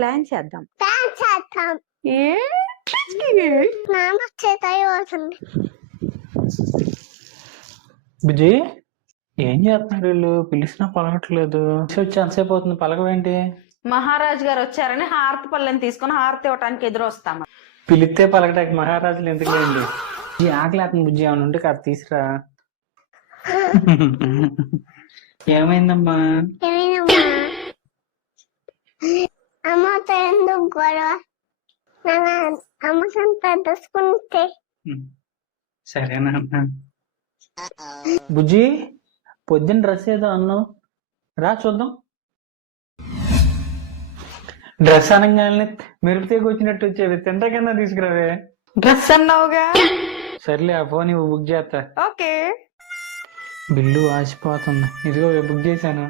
Plan చేద్దాం. బుజ్జి ఏం చేస్తున్నారు వీళ్ళు? పిలిచినా పలకట్లేదు. వచ్చి ఎంతసేపు అవుతుంది, పలకవేంటి? మహారాజు గారు వచ్చారని హారతి పళ్ళని తీసుకుని హారతి ఇవ్వటానికి ఎదురొస్తాము. పిలిస్తే పలకటానికి మహారాజులు ఎందుకు లేండి? ఈ ఆకలి అవుతుంది బుజ్జి, ఏమైనా ఉంటే కాదు తీసురా. ఏమైందమ్మా? అమ్మతో ఎందుకు గొడవ? అమ్మకంతా దూసుకుంటే సరేనా బుజ్జి? పొద్దున్న డ్రెస్ ఏదో అన్నావు, రా చూద్దాం. డ్రెస్ అనగానే మెరుపుతీగ వచ్చినట్టు వచ్చేది, తింటా కింద తీసుకురావే. డ్రెస్ అన్నావుగా, సర్లే ఆ ఫోన్ ఇవ్వు, బుక్ చేస్తా. ఓకే. బిల్లు ఆసిపోతుంది, ఇదిగో బుక్ చేశాను.